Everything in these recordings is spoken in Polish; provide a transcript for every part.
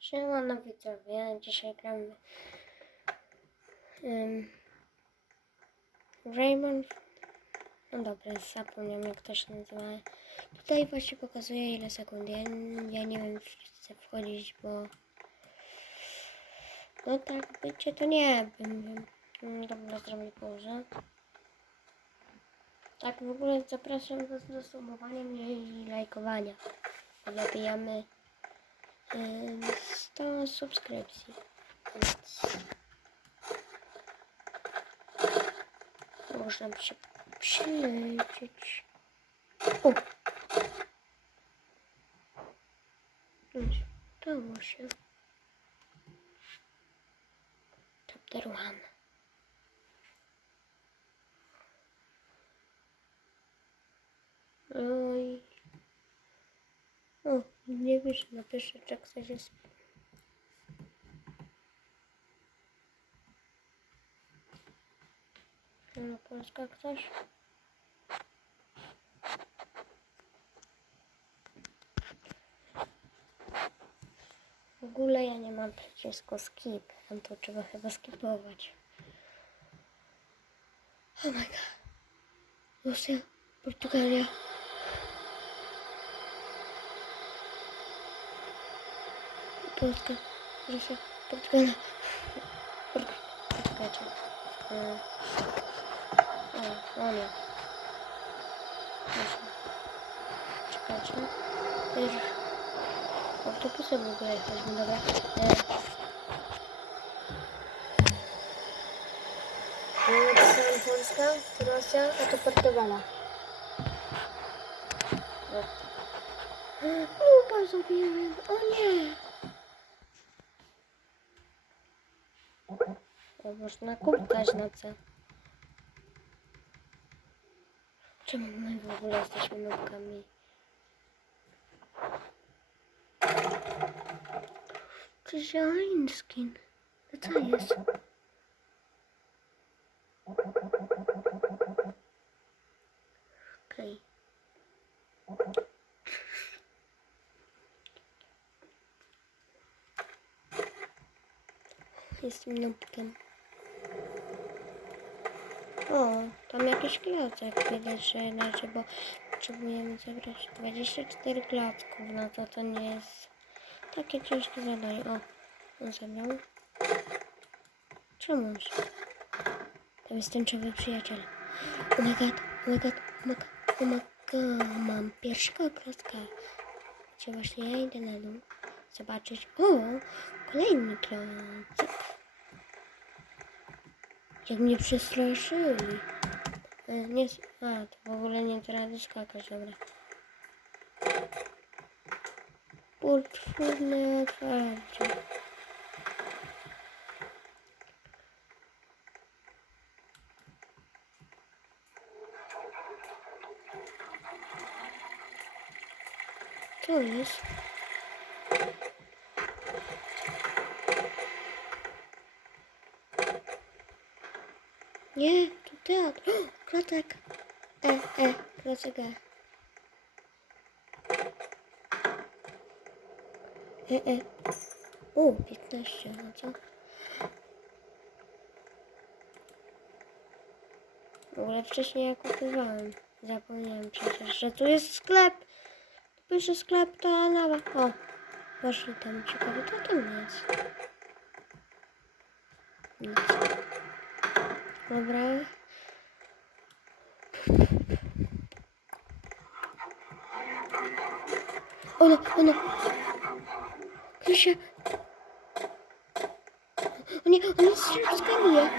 Siemano widzowie, dzisiaj gramy um, Raymond. No dobra, zapomniałem jak to się nazywa. Tutaj właśnie pokazuje ile sekund. Ja, ja nie wiem czy chcę wchodzić, bo No tak bycie to nie wiem Mm, Dobra, zrobię pauzę. Tak w ogóle zapraszam was do subowania mnie i lajkowania. Dobijamy Эм, стала субскрипцией. Можно вообще пчелечить. О! Ну, Что вообще? Таптаруан. Ой. О. Chapter 1. Oj. O, nie wiesz, napiszę, czy ktoś jest. Na Polska ktoś? W ogóle ja nie mam przycisku skip, tam to trzeba chyba skipować. Oh my god. Rosja, Portugalia. Polska, Rosja, Portugalia. Portugalia. Mm. O, o nie. Czekajcie. Też autobusy w ogóle jesteśmy, dobra. E. Polska, Rosja, a to Portugalia. Lupa zrobiłem, o nie! Można kupkać na co? Czemu my w ogóle jesteśmy nubkami? Krzyżańskin. To co jest? Okej. Jestem nubkiem. O, tam jakiś klocek widać, że inaczej, bo potrzebujemy zebrać 24 klocków, no to to nie jest takie ciężkie zadanie. O, on zebrał. Czemu? To jest tęczowy przyjaciel. Oh my god, oh my god, oh my god, oh my god, mam pierwszego klocka. Gdzie właśnie ja idę na dół zobaczyć. O, kolejny klocek. E, Nie, s- a, to w ogóle nie da rady skakać, dobra. Potwórne otwarcie. Co jest? Nie, tu teatr. O, Klotek. E, e, klocek E. E, e. O, 15, no co? W ogóle wcześniej ja kupowałem. Zapomniałem przecież, że tu jest sklep. Tu pisze sklep, to lawa. O, poszli tam. Ciekawe, co tam jest. Nic. Dobra. Ono, ono. Krysia. O nie, on jest skaluje.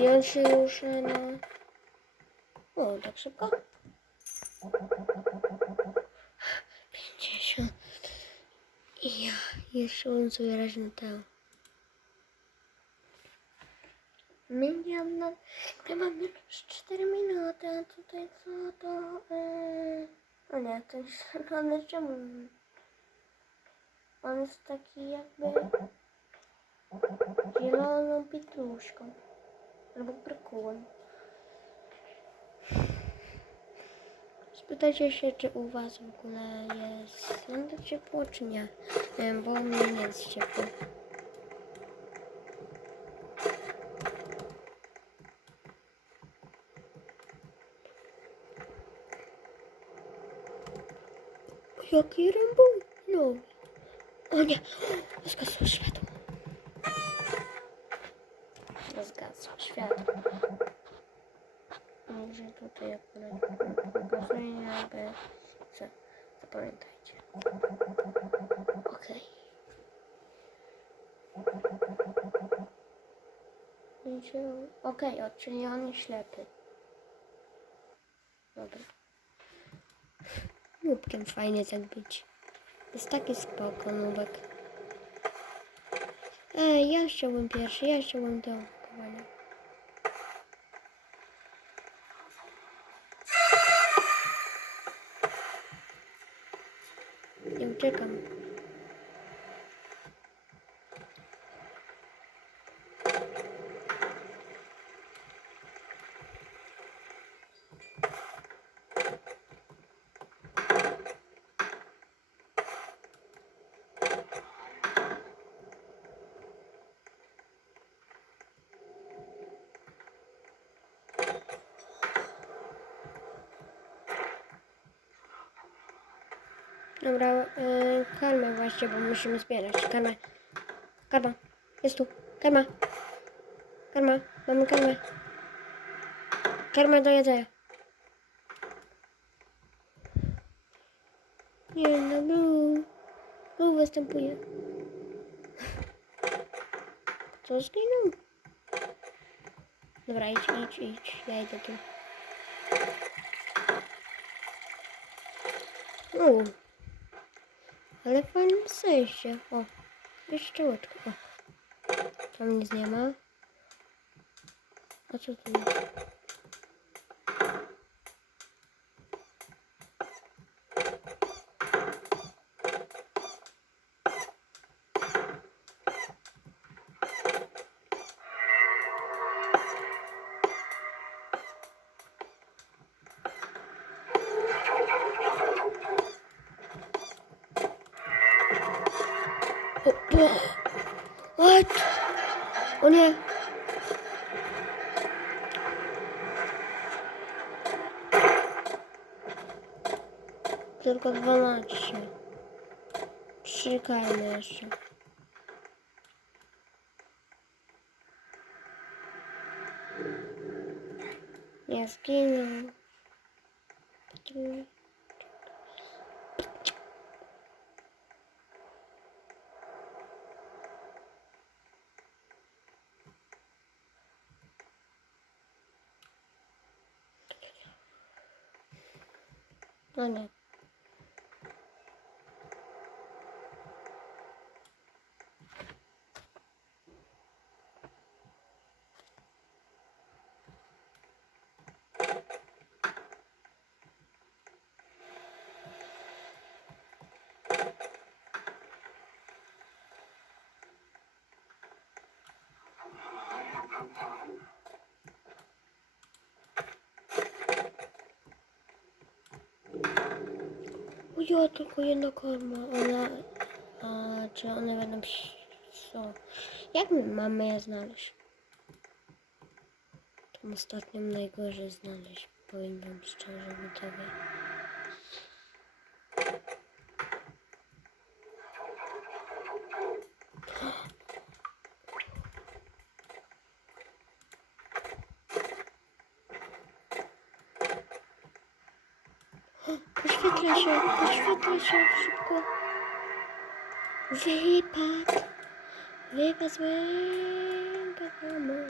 I on się rusza na... O, tak szybko? 50. I ja jeszcze on zbierać na tę. Milion na... Ja mam już 4 minuty, a tutaj co to... Yy... O nie, to jest... Ale czemu? On jest taki jakby... Zieloną pietruszką. Albo brakułem. Spytajcie się, czy u Was w ogóle jest no, ciepło, czy nie. Em, Bo u mnie nie jest ciepło. Jaki rębą? No. O nie, zgasło światło. Zgasło światło. Może tutaj akurat pokazuję, aby... Co? Zapamiętajcie. Okej. Okay. Okej, o, czyli on jest ślepy. Dobra. Nubkiem fajnie tak. Jest taki spoko, nubek. Ej, ja chciałbym pierwszy, ja chciałbym do opakowania. Nie uciekam. Dobra, yy, karmę właśnie, bo musimy zbierać. Karmę. Karma. Jest tu. Karma. Karma. Mamy karmę. Karmę do jedzenia. Nie, no Blue. Blue występuje. Co zginął? Dobra, idź, idź, idź. Ja idę tu. Uuu. Ale fajne zejście. O, jeszcze łódka. O. Tam nic nie ma. A co tu jest? Tylko 12. Trzy karmy jeszcze. Nie zginął. No nie. Ja, tylko jedna karma. Ona... A, czy one będą... Co? Jak my mamy je znaleźć? Tą ostatnią najgorzej znaleźć. Powiem wam szczerze, widzowie. Poświetla się, poświetla się szybko. Wypad. Wypad złego domu.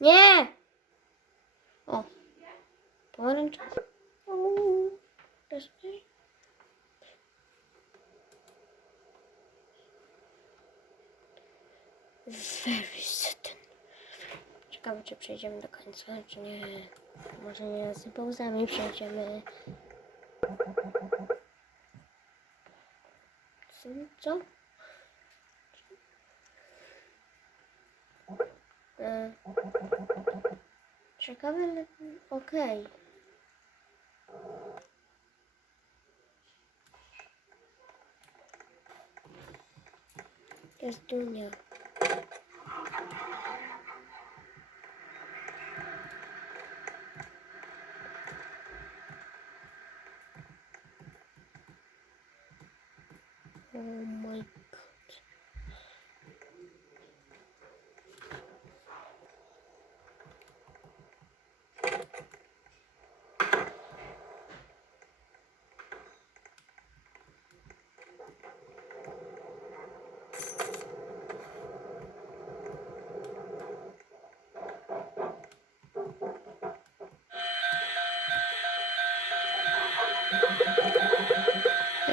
Nie! O, pomarańczowy. Uuu, też nie. Very certain. Ciekawe, czy przejdziemy do końca, czy nie. Może nie z pauzami przejdziemy. Co? E, Ciekawe, okej. Jest Dunia. Oh my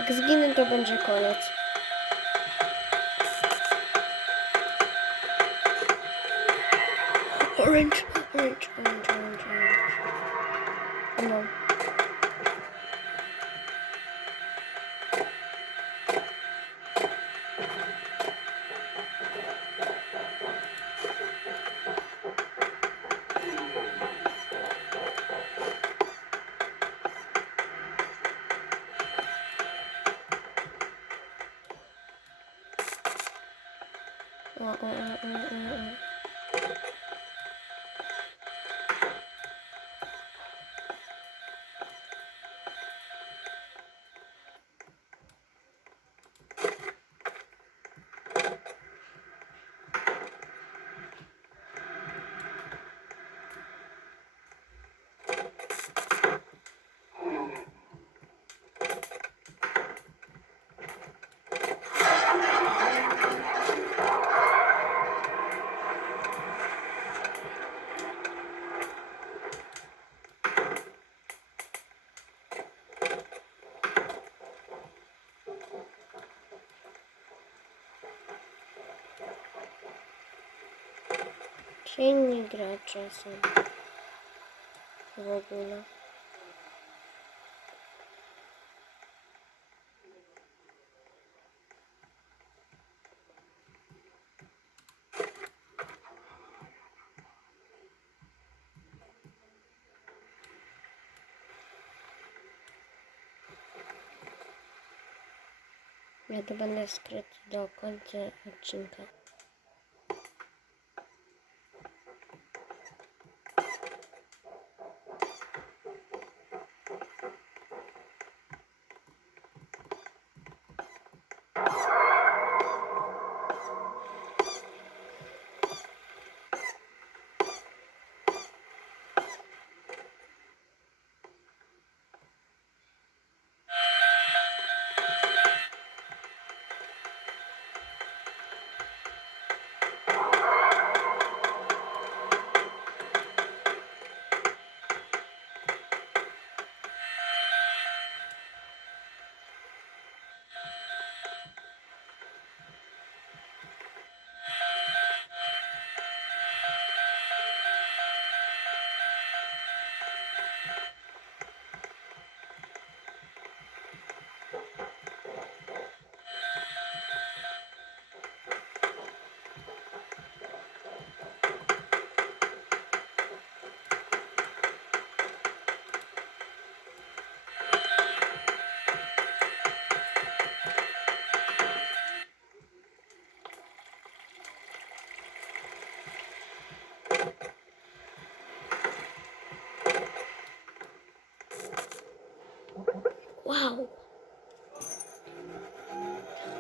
Jak zginę, to będzie koniec. Orange, orange, orange. Czy inni gracze są w ogóle? Ja to będę skryć do końca odcinka.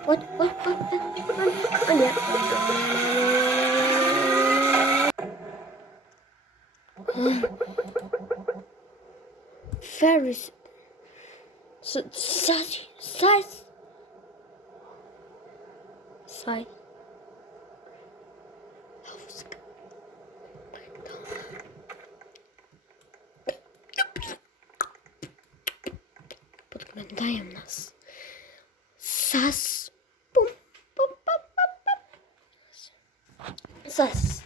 What what what what? от, нет. Very size size size. Podglądają nas. Sas. Sucesso!